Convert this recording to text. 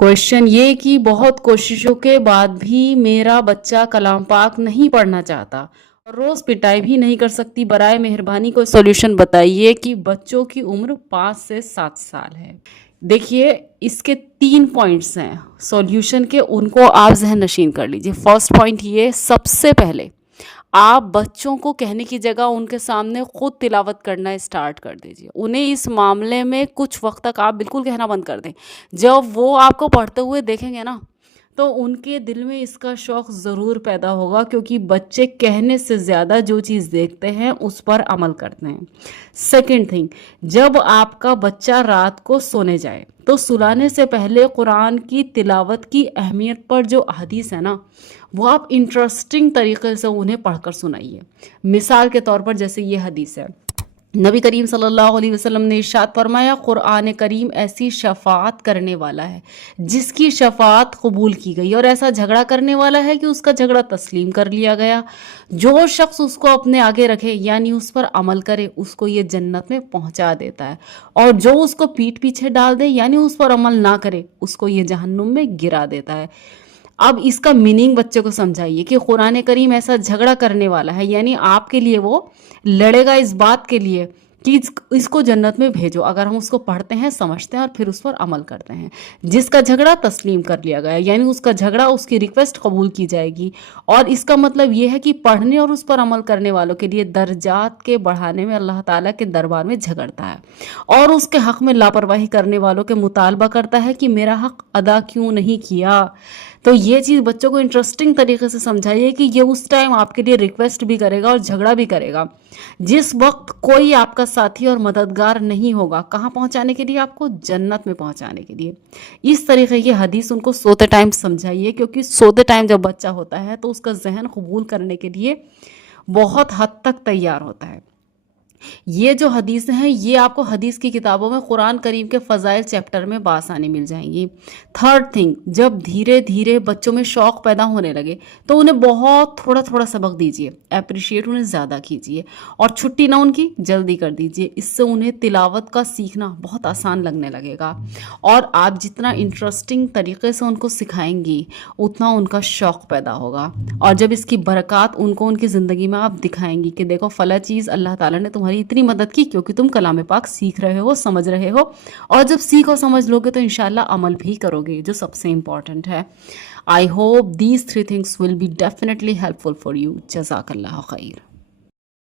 Question ये कि बहुत कोशिशों के बाद भी मेरा बच्चा कलाम पाक नहीं पढ़ना चाहता और रोज पिटाई भी नहीं कर सकती, बराए मेहरबानी कोई सॉल्यूशन बताइए कि बच्चों की उम्र 5 से 7 साल है। देखिए, इसके 3 पॉइंट्स हैं सॉल्यूशन के, उनको आप जहन नशीन कर लीजिए। फर्स्ट पॉइंट ये, सबसे पहले आप बच्चों को कहने की जगह उनके सामने खुद तिलावत करना स्टार्ट कर दीजिए। उन्हें इस मामले में कुछ वक्त तक आप बिल्कुल कहना बंद कर दें। जब वो आपको पढ़ते हुए देखेंगे ना, तो उनके दिल में इसका शौक़ ज़रूर पैदा होगा, क्योंकि बच्चे कहने से ज़्यादा जो चीज़ देखते हैं उस पर अमल करते हैं। सेकंड थिंग, जब आपका बच्चा रात को सोने जाए तो सुलाने से पहले कुरान की तिलावत की अहमियत पर जो हदीस है ना, वो आप इंटरेस्टिंग तरीके से उन्हें पढ़कर सुनाइए। मिसाल के तौर पर जैसे ये हदीस है, नबी करीम सल्लल्लाहु अलैहि वसल्लम ने इरशाद फरमाया, कुरान करीम ऐसी शफाअत करने वाला है जिसकी शफाअत कबूल की गई, और ऐसा झगड़ा करने वाला है कि उसका झगड़ा तस्लीम कर लिया गया। जो शख्स उसको अपने आगे रखे यानी उस पर अमल करे, उसको ये जन्नत में पहुंचा देता है, और जो उसको पीठ पीछे डाल दे यानी उस पर अमल ना करे, उसको ये जहन्नुम में गिरा देता है। अब इसका मीनिंग बच्चे को समझाइए कि कुरान करीम ऐसा झगड़ा करने वाला है, यानी आपके लिए वो लड़ेगा इस बात के लिए कि इसको जन्नत में भेजो, अगर हम उसको पढ़ते हैं, समझते हैं और फिर उस पर अमल करते हैं। जिसका झगड़ा तस्लीम कर लिया गया यानी उसका झगड़ा, उसकी रिक्वेस्ट कबूल की जाएगी। और इसका मतलब ये है कि पढ़ने और उस पर अमल करने वालों के लिए दर्जात के बढ़ाने में अल्लाह ताला के दरबार में झगड़ता है, और उसके हक़ में लापरवाही करने वालों के मुतालबा करता है कि मेरा हक़ अदा क्यों नहीं किया। तो ये चीज़ बच्चों को इंटरेस्टिंग तरीके से समझाइए कि ये उस टाइम आपके लिए रिक्वेस्ट भी करेगा और झगड़ा भी करेगा जिस वक्त कोई आपका साथी और मददगार नहीं होगा। कहाँ पहुँचाने के लिए? आपको जन्नत में पहुँचाने के लिए। इस तरीके की हदीस उनको सोते टाइम समझाइए, क्योंकि सोते टाइम जब बच्चा होता है तो उसका जहन कबूल करने के लिए बहुत हद तक तैयार होता है। ये जो हदीस हैं ये आपको हदीस की किताबों में कुरान करीम के फ़ज़ाइल चैप्टर में बासानी मिल जाएंगी। थर्ड थिंग, जब धीरे धीरे बच्चों में शौक़ पैदा होने लगे तो उन्हें बहुत थोड़ा थोड़ा सबक दीजिए, अप्रिशिएट उन्हें ज़्यादा कीजिए, और छुट्टी ना उनकी जल्दी कर दीजिए। इससे उन्हें तिलावत का सीखना बहुत आसान लगने लगेगा, और आप जितना इंटरेस्टिंग तरीके से उनको सिखाएंगी उतना उनका शौक़ पैदा होगा। और जब इसकी बरक़ात उनको उनकी ज़िंदगी में आप दिखाएंगी कि देखो फ़ला चीज़ अल्लाह ताला ने तुम्हारी इतनी मदद की क्योंकि तुम कलाम पाक सीख रहे हो, समझ रहे हो, और जब सीख और समझ लोगे तो इंशाल्लाह अमल भी करोगे, जो सबसे इम्पॉर्टेंट है। I hope these 3 things will be definitely helpful for you. जज़ाकल्लाह खैर।